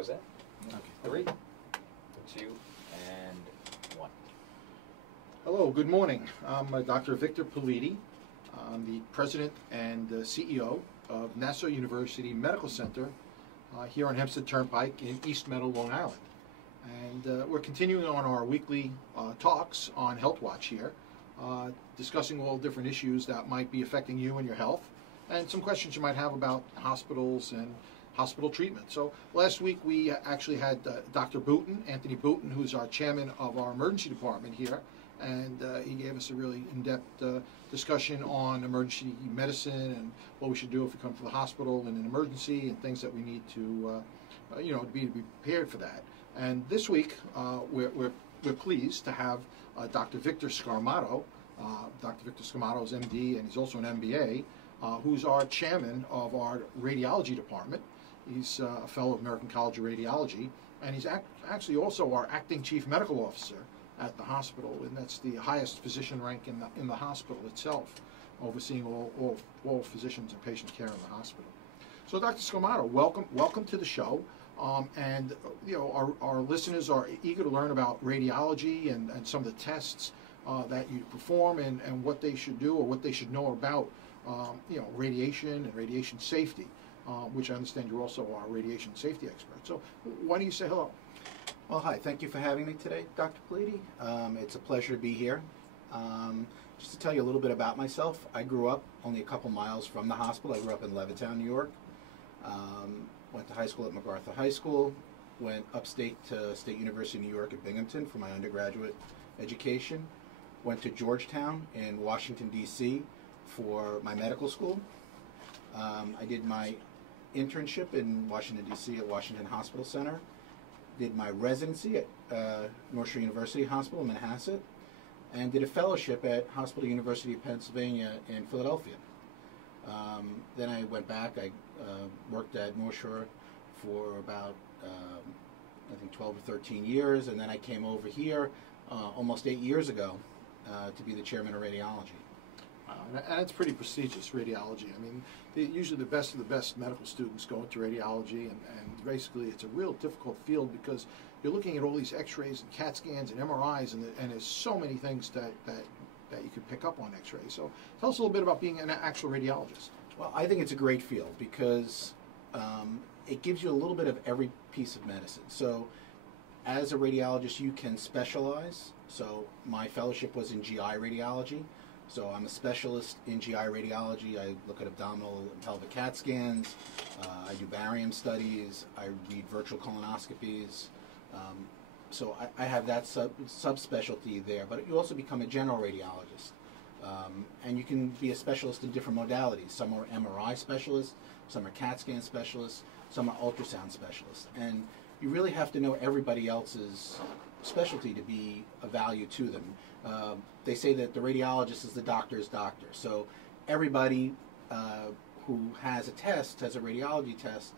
Was that? Okay. 3, 2, and 1. Hello, good morning. I'm Dr. Victor Politi. I'm the President and CEO of Nassau University Medical Center here on Hempstead Turnpike in East Meadow, Long Island. And we're continuing on our weekly talks on Health Watch here, discussing all different issues that might be affecting you and your health, and some questions you might have about hospitals and hospital treatment. So last week we actually had Dr. Booten, Anthony Booten, who's our chairman of our emergency department here, and he gave us a really in-depth discussion on emergency medicine and what we should do if we come to the hospital in an emergency and things that we need to, to be prepared for that. And this week we're pleased to have Dr. Victor Scarmato. Dr. Victor Scarmato is MD and he's also an MBA, who's our chairman of our radiology department. He's a fellow of American College of Radiology, and he's actually also our acting chief medical officer at the hospital, and that's the highest physician rank in the hospital itself, overseeing all physicians and patient care in the hospital. So, Dr. Scarmato, welcome to the show. And our listeners are eager to learn about radiology and some of the tests that you perform and what they should do or what they should know about radiation and radiation safety, which I understand you're also our radiation safety expert. So why don't you say hello? Well, hi. Thank you for having me today, Dr. Politi. It's a pleasure to be here. Just to tell you a little bit about myself, I grew up only a couple miles from the hospital. I grew up in Levittown, New York. Went to high school at MacArthur High School. Went upstate to State University of New York at Binghamton for my undergraduate education. Went to Georgetown in Washington, D.C. for my medical school. I did my internship in Washington, D.C. at Washington Hospital Center. Did my residency at North Shore University Hospital in Manhasset, and did a fellowship at Hospital University of Pennsylvania in Philadelphia. Then I went back. I worked at North Shore for about, I think, 12 or 13 years, and then I came over here almost 8 years ago to be the chairman of radiology. And it's pretty prestigious, radiology. I mean, usually the best of the best medical students go into radiology, and basically it's a real difficult field because you're looking at all these x-rays and CAT scans and MRIs, and there's so many things that you could pick up on x-rays. So tell us a little bit about being an actual radiologist. Well, I think it's a great field because it gives you a little bit of every piece of medicine. So as a radiologist, you can specialize. So my fellowship was in GI radiology. So I'm a specialist in GI radiology. I look at abdominal and pelvic CAT scans. I do barium studies. I read virtual colonoscopies. So I have that subspecialty there. But you also become a general radiologist. And you can be a specialist in different modalities. Some are MRI specialists. Some are CAT scan specialists. Some are ultrasound specialists. And you really have to know everybody else's specialty to be of value to them. They say that the radiologist is the doctor's doctor. So everybody who has a test, has a radiology test,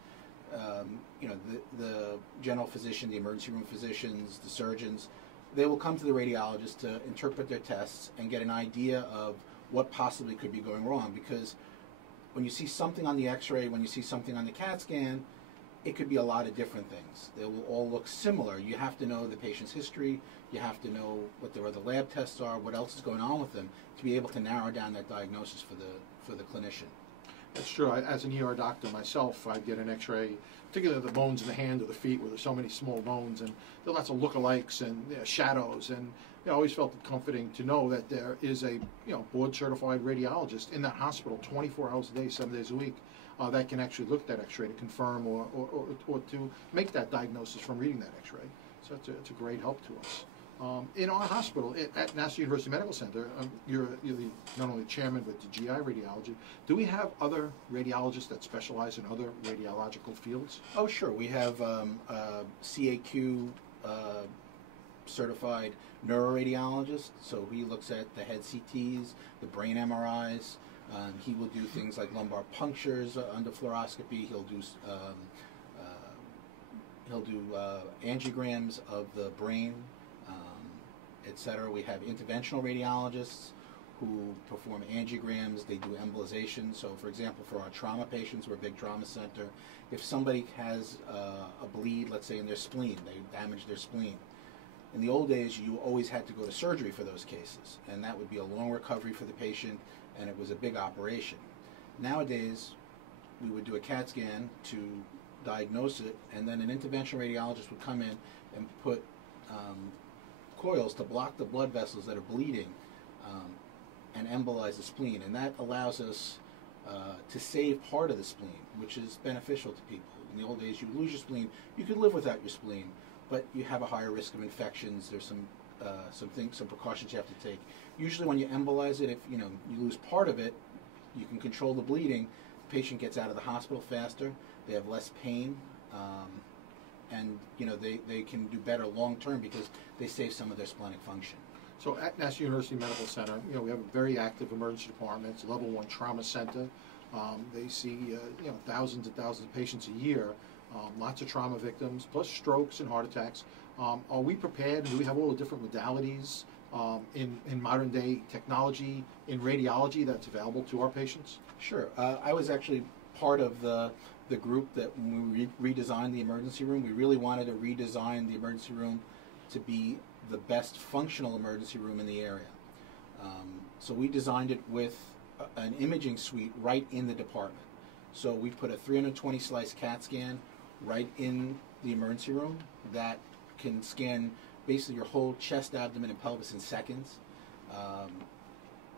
the general physician, the emergency room physicians, the surgeons, they will come to the radiologist to interpret their tests and get an idea of what possibly could be going wrong. Because when you see something on the x-ray, when you see something on the CAT scan, it could be a lot of different things. They will all look similar. You have to know the patient's history. You have to know what their other lab tests are, what else is going on with them, to be able to narrow down that diagnosis for the clinician. That's true. As an ER doctor myself, I get an x-ray, particularly the bones in the hand or the feet where there's so many small bones, and there are lots of lookalikes and shadows, and I always felt it comforting to know that there is a board-certified radiologist in that hospital 24 hours a day, 7 days a week, that can actually look at that x-ray to confirm or to make that diagnosis from reading that x-ray. So it's a great help to us. In our hospital at Nassau University Medical Center, you're not only chairman but the GI radiology. Do we have other radiologists that specialize in other radiological fields? Oh, sure. We have CAQ certified neuroradiologist, so he looks at the head CTs, the brain MRIs. He will do things like lumbar punctures under fluoroscopy. He'll do angiograms of the brain, etc. We have interventional radiologists who perform angiograms. They do embolization. So, for example, for our trauma patients, we're a big trauma center. If somebody has a bleed, let's say in their spleen, they damage their spleen. In the old days, you always had to go to surgery for those cases, and that would be a long recovery for the patient, and it was a big operation. Nowadays, we would do a CAT scan to diagnose it, and then an interventional radiologist would come in and put coils to block the blood vessels that are bleeding and embolize the spleen. And that allows us to save part of the spleen, which is beneficial to people. In the old days, you would lose your spleen. You could live without your spleen, but you have a higher risk of infections. There's some precautions you have to take. Usually when you embolize it, if you lose part of it, you can control the bleeding. The patient gets out of the hospital faster. They have less pain, and they can do better long term because they save some of their splenic function. So at Nassau University Medical Center, we have a very active emergency department. It's a level 1 trauma center. They see thousands and thousands of patients a year, lots of trauma victims, plus strokes and heart attacks. Are we prepared? Do we have all the different modalities in modern day technology, in radiology that's available to our patients? Sure. I was actually part of the group that when we redesigned the emergency room. We really wanted to redesign the emergency room to be the best functional emergency room in the area. So we designed it with an imaging suite right in the department. So we put a 320 slice CAT scan right in the emergency room that can scan basically your whole chest, abdomen, and pelvis in seconds.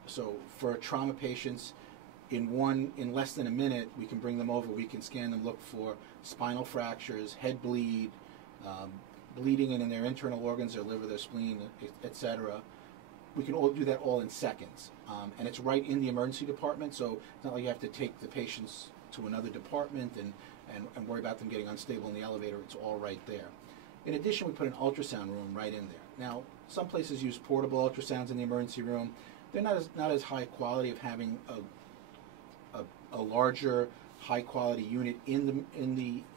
So for trauma patients, in less than a minute, we can bring them over. We can scan them, look for spinal fractures, head bleed, bleeding in their internal organs, their liver, their spleen, etc. We can all do that all in seconds. And it's right in the emergency department, so it's not like you have to take the patients to another department and worry about them getting unstable in the elevator. It's all right there. In addition, we put an ultrasound room right in there. Now, some places use portable ultrasounds in the emergency room. They're not as high quality of having a larger, high quality unit in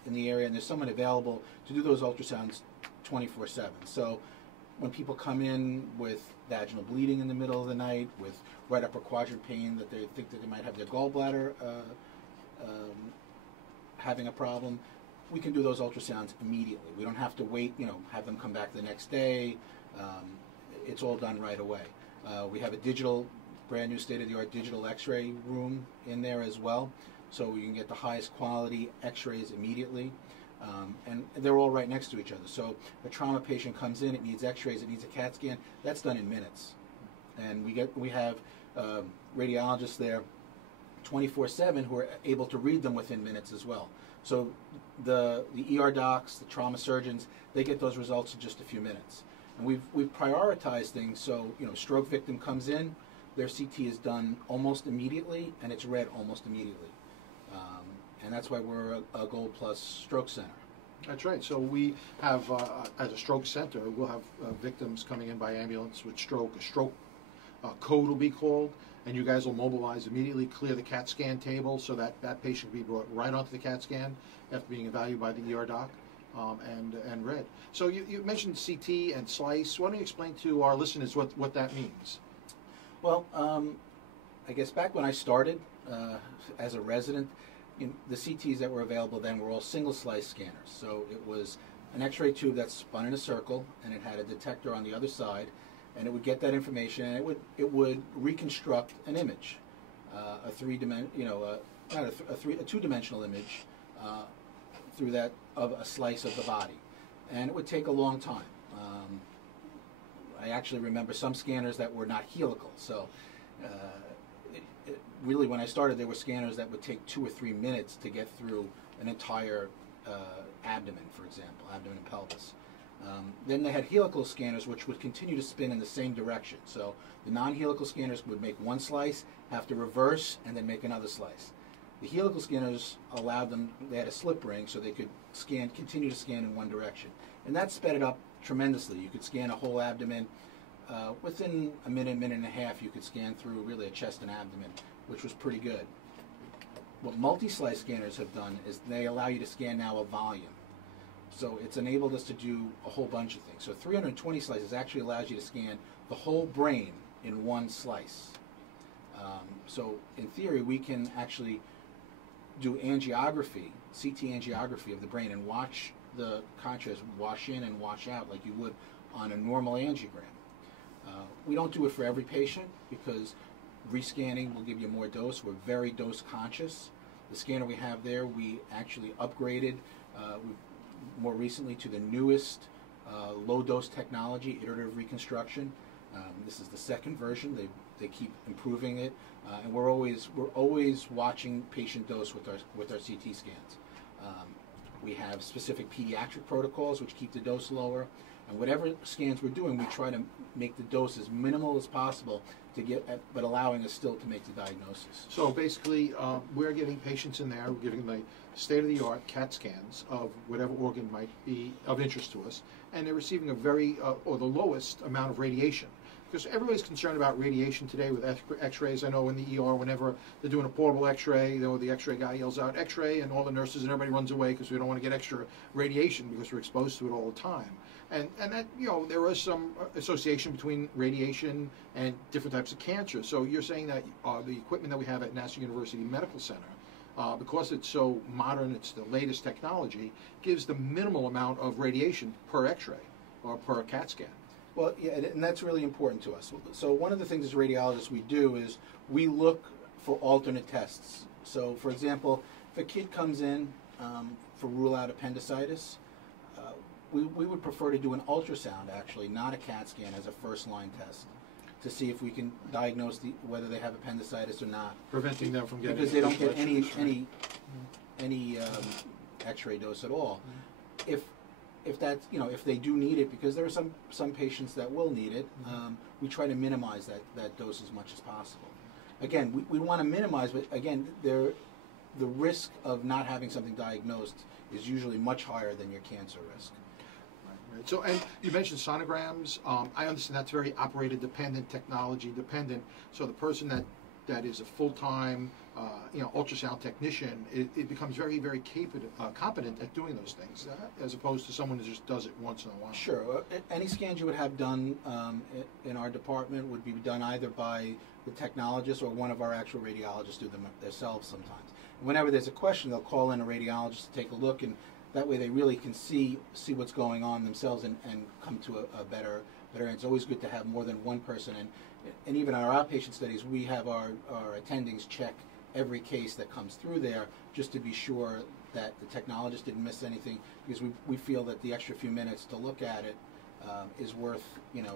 the area, and there's someone available to do those ultrasounds 24/7. So when people come in with vaginal bleeding in the middle of the night, with right upper quadrant pain that they think that they might have their gallbladder having a problem, we can do those ultrasounds immediately. We don't have to wait, have them come back the next day. It's all done right away. We have a brand new state-of-the-art digital x-ray room in there as well, so you can get the highest quality x-rays immediately. And they're all right next to each other. So a trauma patient comes in, it needs x-rays, it needs a CAT scan, that's done in minutes. And we have radiologists there 24/7 who are able to read them within minutes as well. So the ER docs, the trauma surgeons, they get those results in just a few minutes. And we've prioritized things, so stroke victim comes in, their CT is done almost immediately, and it's read almost immediately. And that's why we're a Gold Plus stroke center. That's right. So we have, as a stroke center, we'll have victims coming in by ambulance with stroke. A stroke code will be called, and you guys will mobilize immediately, clear the CAT scan table so that patient will be brought right onto the CAT scan after being evaluated by the ER doc and read. So you mentioned CT and slice. Why don't you explain to our listeners what that means? Well, I guess back when I started as a resident, the CTs that were available then were all single slice scanners. So it was an x-ray tube that spun in a circle, and it had a detector on the other side, and it would get that information, and it would reconstruct an image, a two-dimensional image through that of a slice of the body, and it would take a long time. I actually remember some scanners that were not helical, so really when I started, there were scanners that would take 2 or 3 minutes to get through an entire abdomen, for example, abdomen and pelvis. Then they had helical scanners which would continue to spin in the same direction. So the non-helical scanners would make one slice, have to reverse, and then make another slice. The helical scanners allowed them, they had a slip ring so they could continue to scan in one direction. And that sped it up tremendously. You could scan a whole abdomen. Within a minute and a half, you could scan through really a chest and abdomen, which was pretty good. What multi-slice scanners have done is they allow you to scan now a volume. So it's enabled us to do a whole bunch of things. So 320 slices actually allows you to scan the whole brain in one slice. So in theory, we can actually do angiography, CT angiography of the brain, and watch the contrast wash in and wash out like you would on a normal angiogram. We don't do it for every patient because rescanning will give you more dose. We're very dose conscious. The scanner we have there, we actually upgraded more recently to the newest low dose technology, iterative reconstruction. This is the second version. They keep improving it, and we're always watching patient dose with our CT scans. We have specific pediatric protocols which keep the dose lower, and whatever scans we're doing, we try to make the dose as minimal as possible to but allowing us still to make the diagnosis. So basically, we're getting patients in there, we're giving them state-of-the-art CAT scans of whatever organ might be of interest to us, and they're receiving a or the lowest amount of radiation. Because everybody's concerned about radiation today with x-rays. I know in the ER, whenever they're doing a portable x-ray, the x-ray guy yells out x-ray, and all the nurses and everybody runs away because we don't want to get extra radiation because we're exposed to it all the time. And that, there is some association between radiation and different types of cancer. So you're saying that the equipment that we have at Nassau University Medical Center, because it's so modern, it's the latest technology, gives the minimal amount of radiation per x-ray or per CAT scan. Well, yeah, and that's really important to us. So one of the things as radiologists we do is we look for alternate tests. So, for example, if a kid comes in for rule out appendicitis, we would prefer to do an ultrasound, actually, not a CAT scan, as a first-line test to see if we can diagnose whether they have appendicitis or not. Preventing them from getting because they don't get any X-ray dose at all. If that's, if they do need it, because there are some patients that will need it, we try to minimize that dose as much as possible. Again, we want to minimize, but again, the risk of not having something diagnosed is usually much higher than your cancer risk. Right. So, and you mentioned sonograms. I understand that's very operator dependent, technology dependent. So the person that is a full-time ultrasound technician, it becomes very, very competent at doing those things, as opposed to someone who just does it once in a while. Sure. Any scans you would have done in our department would be done either by the technologist or one of our actual radiologists do them themselves sometimes. Whenever there's a question, they'll call in a radiologist to take a look, and that way they really can see what's going on themselves and come to a better answer. It's always good to have more than one person, and even in our outpatient studies, we have our attendings check every case that comes through there just to be sure that the technologist didn't miss anything, because we feel that the extra few minutes to look at it is worth,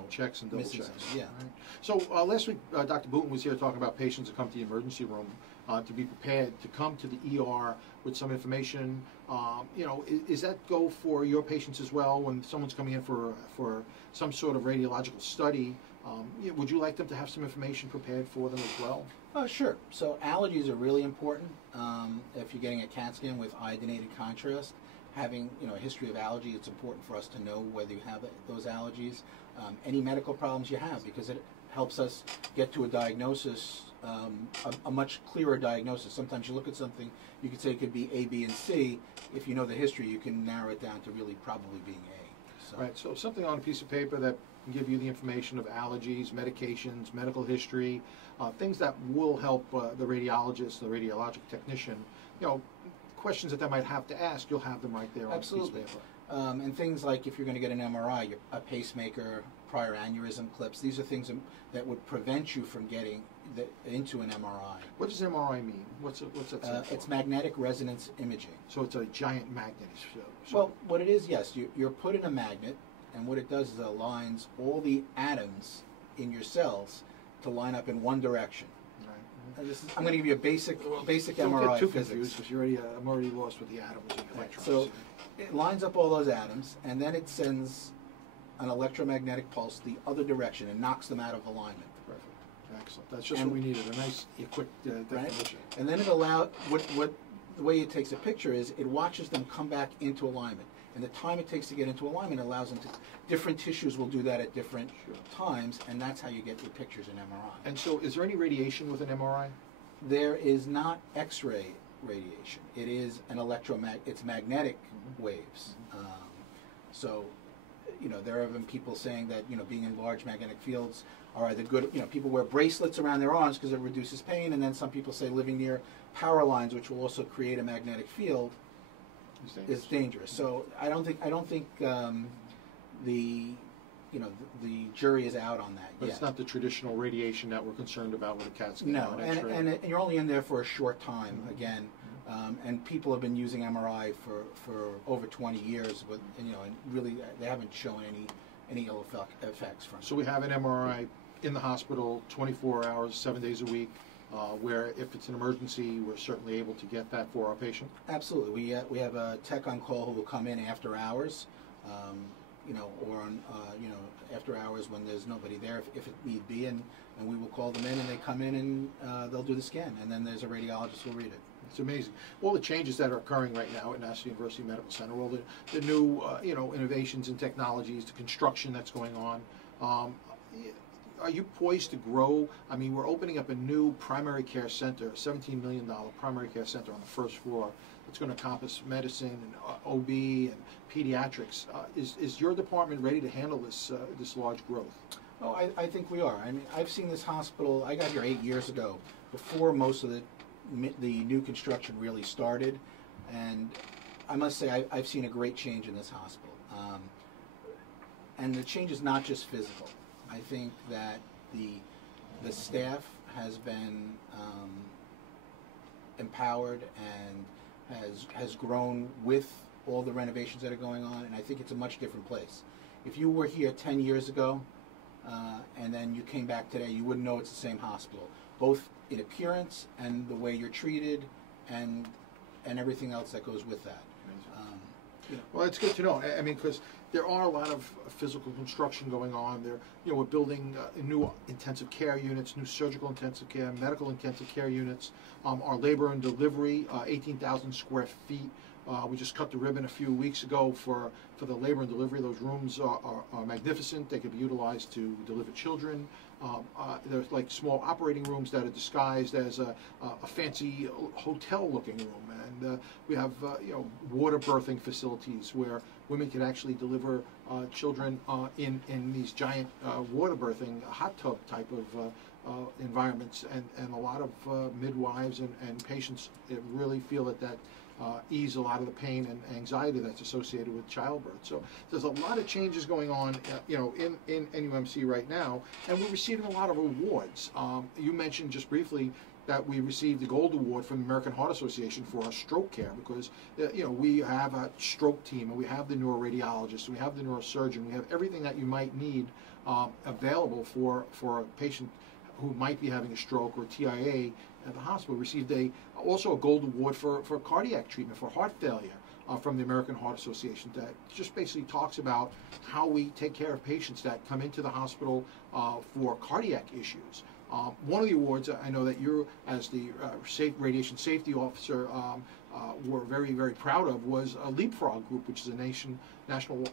checks and double missing checks. something. Yeah. Right. So last week, Dr. Booten was here talking about patients that come to the emergency room to be prepared to come to the ER with some information. Is that go for your patients as well when someone's coming in for some sort of radiological study? Would you like them to have some information prepared for them as well? Sure. So allergies are really important. If you're getting a CAT scan with iodinated contrast, having a history of allergy, it's important for us to know whether you have those allergies. Any medical problems you have, because it helps us get to a diagnosis, a much clearer diagnosis. Sometimes you look at something, you could say it could be A, B, and C. If you know the history, you can narrow it down to really probably being A. So. Right, so something on a piece of paper that can give you the information of allergies, medications, medical history, things that will help the radiologist, the radiologic technician, questions that they might have to ask, you'll have them right there on a piece of paper. And things like if you're going to get an MRI, a pacemaker, prior aneurysm clips, these are things that would prevent you from getting into an MRI. What does MRI mean? What's that stand for? It's magnetic resonance imaging. So it's a giant magnet. Well, what it is, yes, you're put in a magnet, and what it does is it aligns all the atoms in your cells to line up in one direction. Right. I'm going to give you a basic MRI don't get too physics. Confused because I'm already lost with the atoms and the electrons. So it lines up all those atoms, and then it sends an electromagnetic pulse the other direction and knocks them out of alignment. Perfect. Excellent. That's just what we needed, a nice, quick definition. Right? And then it allows, the way it takes a picture is it watches them come back into alignment. And the time it takes to get into alignment allows them to, different tissues will do that at different times, and that's how you get your pictures in MRI. And so is there any radiation with an MRI? There is not X-ray radiation. It is it's magnetic waves. So there have been people saying that, being in large magnetic fields are either good, people wear bracelets around their arms because it reduces pain, and then some people say living near power lines, which will also create a magnetic field, is dangerous. So I don't think the jury is out on that But yet. it's not the traditional radiation that we're concerned about with a CAT scan. No, and you're only in there for a short time, again. And people have been using MRI for over 20 years, and really they haven't shown any ill effects from it. So we have an MRI in the hospital 24 hours, 7 days a week, where if it's an emergency, we're certainly able to get that for our patient? Absolutely. We have a tech on call who will come in after hours, or on, after hours when there's nobody there, if it need be, and we will call them in, and they come in and they'll do the scan, and then there's a radiologist who will read it. It's amazing. All the changes that are occurring right now at Nassau University Medical Center, all the new, innovations and technologies, the construction that's going on. Are you poised to grow? I mean, we're opening up a new primary care center, a $17 million primary care center on the first floor. It's going to encompass medicine and OB and pediatrics. Is your department ready to handle this large growth? Oh, I think we are. I mean, I've seen this hospital. I got here 8 years ago, before most of the new construction really started, and I must say I've seen a great change in this hospital. And the change is not just physical. I think that the staff has been empowered and has grown with all the renovations that are going on, and I think it's a much different place. If you were here 10 years ago and then you came back today, you wouldn't know it's the same hospital, both in appearance and the way you're treated and everything else that goes with that. Well, it's good to know. I mean, because there are a lot of physical construction going on. We're building new intensive care units, new surgical intensive care, medical intensive care units. Our labor and delivery, 18,000 square feet. We just cut the ribbon a few weeks ago for the labor and delivery. Those rooms are magnificent. They could be utilized to deliver children. There's like small operating rooms that are disguised as a fancy hotel-looking room, and we have water birthing facilities where women can actually deliver children in these giant water birthing hot tub type of environments, and a lot of midwives and patients really feel that ease a lot of the pain and anxiety that's associated with childbirth. So there's a lot of changes going on, in NUMC right now, and we're receiving a lot of awards. You mentioned just briefly that we received the Gold Award from the American Heart Association for our stroke care, because we have a stroke team, and we have the neuroradiologist, we have the neurosurgeon, we have everything that you might need available for a patient who might be having a stroke or TIA at the hospital. Received also a gold award for cardiac treatment for heart failure from the American Heart Association, that just basically talks about how we take care of patients that come into the hospital for cardiac issues. One of the awards I know that you, as the radiation safety officer, were very, very proud of was a Leapfrog Group, which is a national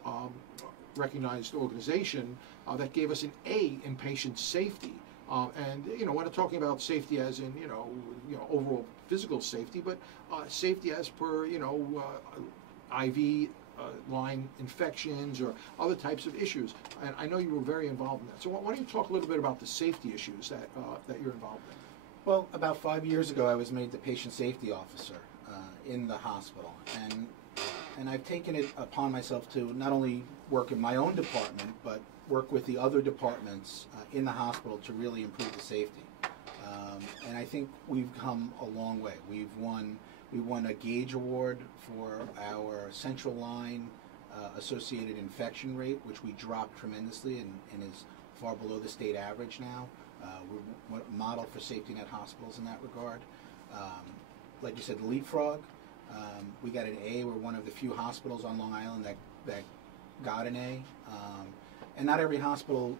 recognized organization that gave us an A in patient safety. And we're not talking about safety as in overall physical safety, but safety as per IV line infections or other types of issues. And I know you were very involved in that. So why don't you talk a little bit about the safety issues that you're involved in? Well, about 5 years ago, I was made the patient safety officer in the hospital, and I've taken it upon myself to not only work in my own department, but work with the other departments in the hospital to really improve the safety. And I think we've come a long way. We won a Gauge Award for our central line associated infection rate, which we dropped tremendously and is far below the state average now. We're a model for safety net hospitals in that regard. Like you said, the Leapfrog, we got an A. We're one of the few hospitals on Long Island that got an A. And not every hospital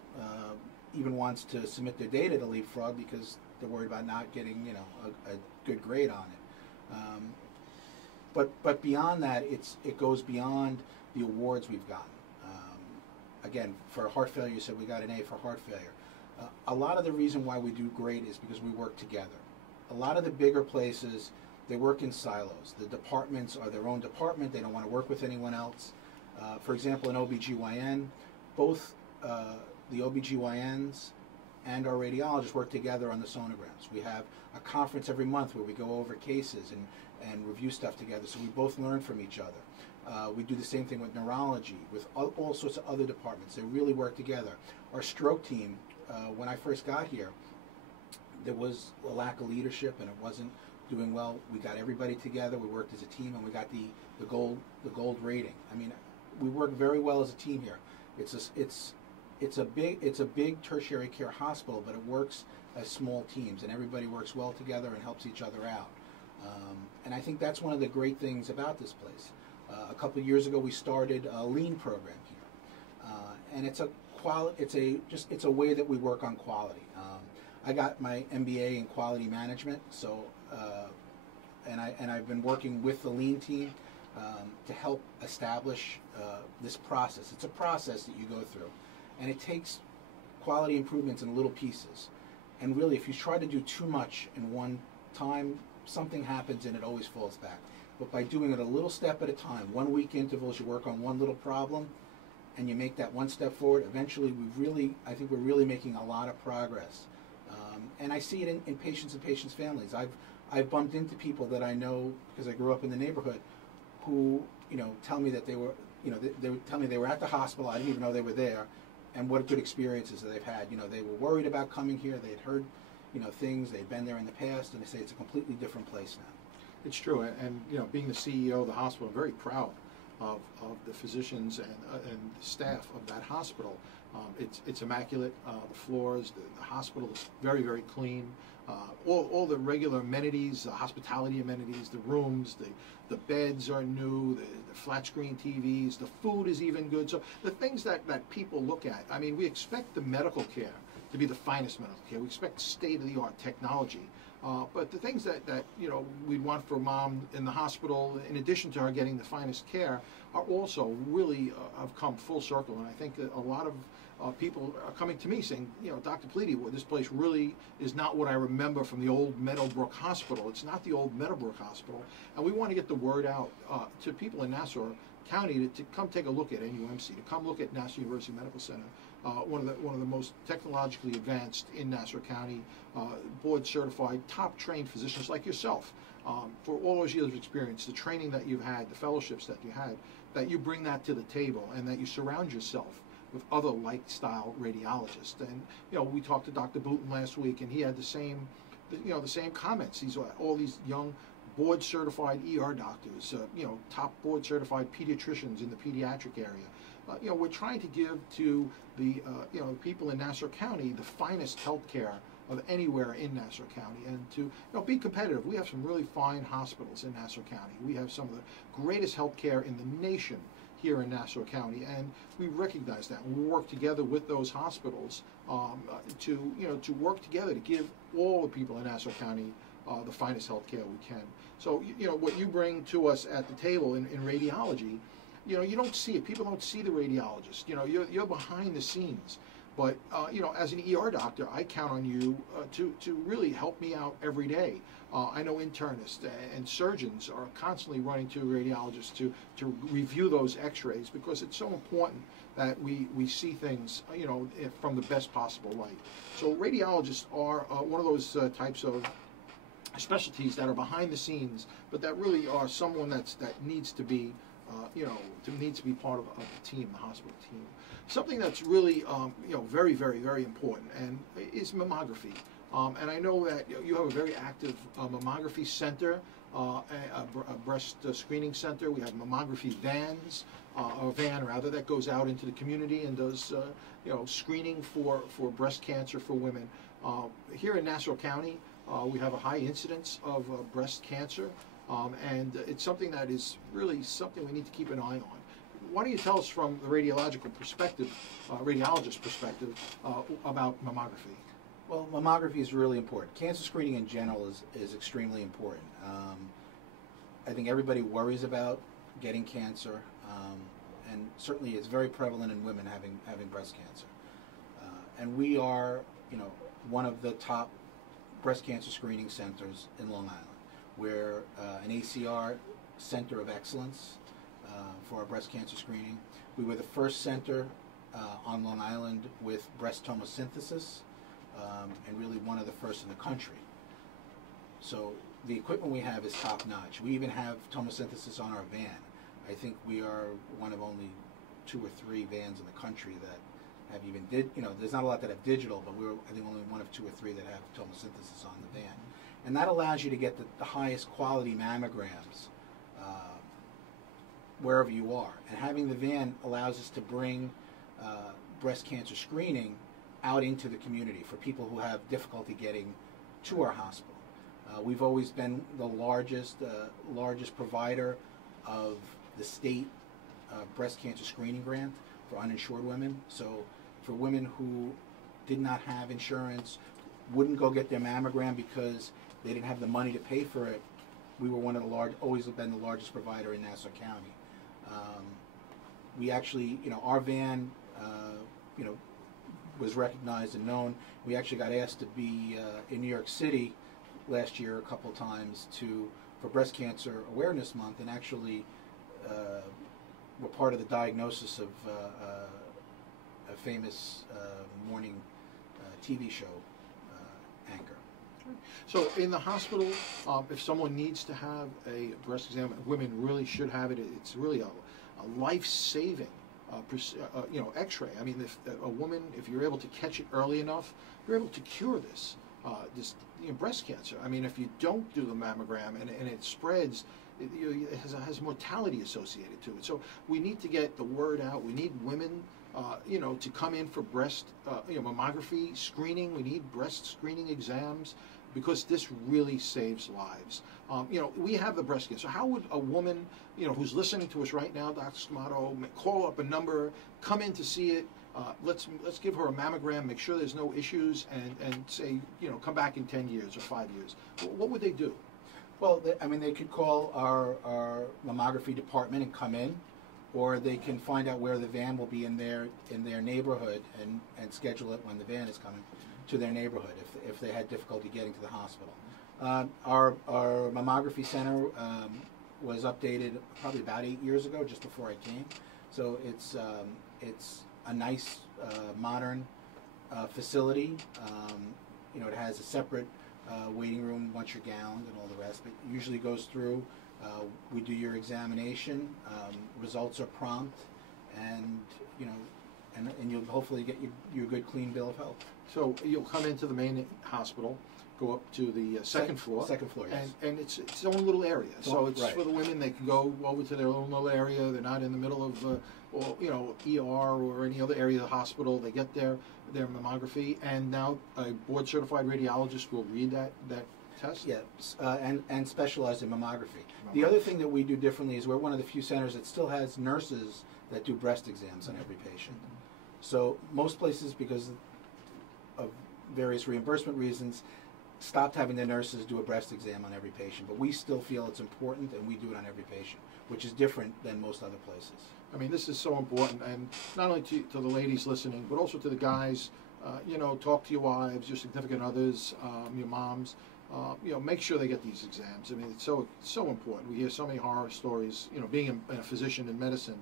even wants to submit their data to Leapfrog because they're worried about not getting a good grade on it. But beyond that, it goes beyond the awards we've gotten. Again, for heart failure, you said we got an A for heart failure. A lot of the reason why we do great is because we work together. A lot of the bigger places, they work in silos. The departments are their own department. They don't want to work with anyone else. For example, in OBGYN, both the OBGYNs and our radiologists work together on the sonograms. We have a conference every month where we go over cases and review stuff together, so we both learn from each other. We do the same thing with neurology, with all sorts of other departments. They really work together. Our stroke team, when I first got here, there was a lack of leadership and it wasn't doing well. We got everybody together, we worked as a team, and we got the gold rating. I mean, we work very well as a team here. It's a big tertiary care hospital, but it works as small teams, and everybody works well together and helps each other out. And I think that's one of the great things about this place. A couple of years ago, we started a lean program here, and it's a way that we work on quality. I got my MBA in quality management, so and I've been working with the lean team to help establish this process. It's a process that you go through, and it takes quality improvements in little pieces. And really, if you try to do too much in one time, something happens and it always falls back. But by doing it a little step at a time, 1 week intervals, you work on one little problem, and you make that one step forward, eventually I think we're really making a lot of progress. And I see it in patients and patients' families. I've bumped into people that I know because I grew up in the neighborhood who, tell me that they were, they would tell me they were at the hospital. I didn't even know they were there, and what good experiences that they've had. They were worried about coming here. They had heard, things. They'd been there in the past, and they say it's a completely different place now. It's true, and being the CEO of the hospital, I'm very proud of the physicians and the staff of that hospital. It's immaculate. The floors, the hospital is very, very clean. All the regular amenities, the hospitality amenities, the rooms, the beds are new, the flat screen TVs, the food is even good. So the things that people look at, I mean, we expect the medical care to be the finest medical care. We expect state-of-the-art technology. But the things that we'd want for mom in the hospital, in addition to her getting the finest care, are also really have come full circle. And I think that a lot of people are coming to me saying, Dr. Pleedy, well, this place really is not what I remember from the old Meadowbrook Hospital. It's not the old Meadowbrook Hospital. And we want to get the word out to people in Nassau County to come take a look at NUMC, to come look at Nassau University Medical Center. One of the most technologically advanced in Nassau County, board certified, top trained physicians like yourself. For all those years of experience, the training that you've had, the fellowships that you had, that you bring that to the table, and that you surround yourself with other like-style radiologists. And we talked to Dr. Booten last week, and he had the same comments. These are all these young board-certified ER doctors, top board-certified pediatricians in the pediatric area. We're trying to give to the people in Nassau County the finest health care of anywhere in Nassau County, and to be competitive. We have some really fine hospitals in Nassau County. We have some of the greatest health care in the nation here in Nassau County, and we recognize that. We work together with those hospitals to work together to give all the people in Nassau County the finest health care we can. So what you bring to us at the table in radiology, you don't see it. People don't see the radiologist. You're behind the scenes. But as an ER doctor, I count on you to really help me out every day. I know internists and surgeons are constantly running to radiologists to review those X-rays, because it's so important that we see things from the best possible light. So radiologists are one of those types of specialties that are behind the scenes, but that really are someone that needs to be needs to be part of the team, the hospital team. Something that's really very, very, very important and is mammography. And I know that you have a very active mammography center, a breast screening center. We have mammography vans, a van rather, that goes out into the community and does screening for breast cancer for women. Here in Nassau County, we have a high incidence of breast cancer, and it's something that is really something we need to keep an eye on. Why don't you tell us from the radiological perspective, radiologist perspective, about mammography? Well, mammography is really important. Cancer screening in general is extremely important. I think everybody worries about getting cancer, and certainly it's very prevalent in women having breast cancer. And we are, one of the top breast cancer screening centers in Long Island. We're an ACR center of excellence. for our breast cancer screening. We were the first center on Long Island with breast tomosynthesis, and really one of the first in the country. So the equipment we have is top notch. We even have tomosynthesis on our van. I think we are one of only 2 or 3 vans in the country that have even there's not a lot that have digital, but we're, I think, only one of 2 or 3 that have tomosynthesis on the van. And that allows you to get the highest quality mammograms wherever you are. And having the van allows us to bring breast cancer screening out into the community for people who have difficulty getting to our hospital. We've always been the largest provider of the state breast cancer screening grant for uninsured women. So for women who did not have insurance, wouldn't go get their mammogram because they didn't have the money to pay for it, we were always have been the largest provider in Nassau County. We actually, our van, was recognized and known. We actually got asked to be in New York City last year a couple times for Breast Cancer Awareness Month, and actually were part of the diagnosis of a famous morning TV show anchor. So in the hospital, if someone needs to have a breast exam, women really should have it. It's really a life-saving X-ray. I mean, if a woman, if you're able to catch it early enough, you're able to cure this breast cancer. I mean, if you don't do the mammogram and it spreads, it has mortality associated to it. So we need to get the word out. We need women, to come in for breast, mammography screening. We need breast screening exams, because this really saves lives. We have the breast cancer. How would a woman, who's listening to us right now, Dr. Scarmato, call up a number, come in to see it? Let's give her a mammogram, make sure there's no issues, and say, come back in 10 years or 5 years. What would they do? Well, they could call our mammography department and come in, or they can find out where the van will be in their neighborhood and schedule it when the van is coming to their neighborhood if they had difficulty getting to the hospital. Our mammography center was updated probably about 8 years ago, just before I came. So it's a nice modern facility. It has a separate waiting room once you're gowned and all the rest. But it usually goes through. We do your examination. Results are prompt, and you'll hopefully get your good, clean bill of health. So you'll come into the main hospital, go up to the second floor. Second floor, yes. And it's its own little area. So it's right. For the women, they can go over to their own little area. They're not in the middle of, ER or any other area of the hospital. They get their mammography, and now a board-certified radiologist will read that test? Yes, and specialize in mammography. The other thing that we do differently is we're one of the few centers that still has nurses that do breast exams on every patient. So most places, because of various reimbursement reasons, stopped having the nurses do a breast exam on every patient. But we still feel it's important, and we do it on every patient, which is different than most other places. I mean, this is so important, and not only to the ladies listening, but also to the guys. Talk to your wives, your significant others, your moms. Make sure they get these exams. I mean, it's so important. We hear so many horror stories. Being a physician in medicine,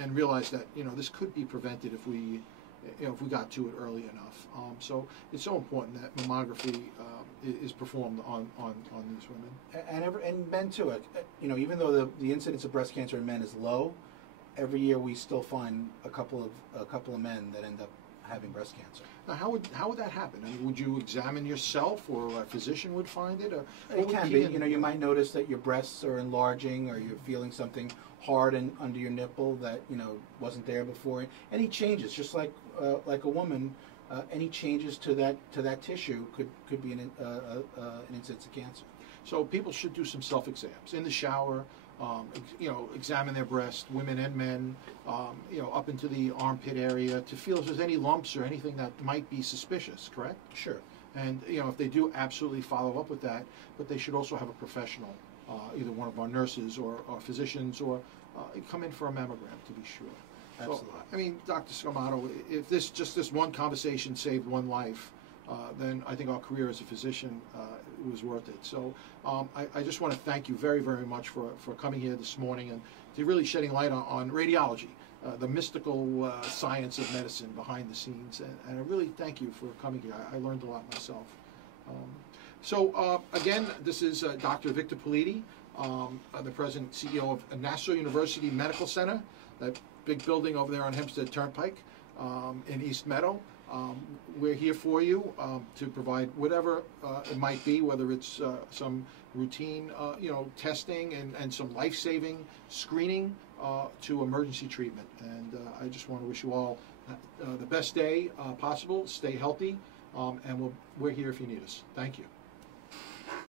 and realize that this could be prevented if we got to it early enough. So it's so important that mammography is performed on these women and men too. Even though the incidence of breast cancer in men is low, every year we still find a couple of men that end up having breast cancer. Now, how would that happen? I mean, would you examine yourself, or a physician would find it? Or it can be. You might notice that your breasts are enlarging, or you're feeling something hard under your nipple that wasn't there before. Any changes, just like a woman, any changes to that tissue could be an incidence of cancer. So people should do some self-exams in the shower. Examine their breast, women and men, up into the armpit area, to feel if there's any lumps or anything that might be suspicious, correct? Sure. And, if they do, absolutely follow up with that, but they should also have a professional, either one of our nurses or physicians, or come in for a mammogram to be sure. Absolutely. So, I mean, Dr. Scarmato, if this one conversation saved one life, then I think our career as a physician was worth it. So I just want to thank you very, very much for coming here this morning and to really shedding light on radiology, the mystical science of medicine behind the scenes. And I really thank you for coming here. I learned a lot myself. Again, this is Dr. Victor Politi, the President and CEO of Nassau University Medical Center, that big building over there on Hempstead Turnpike in East Meadow. We're here for you to provide whatever it might be, whether it's some routine, testing and some life-saving screening to emergency treatment. And I just want to wish you all the best day possible. Stay healthy, and we're here if you need us. Thank you.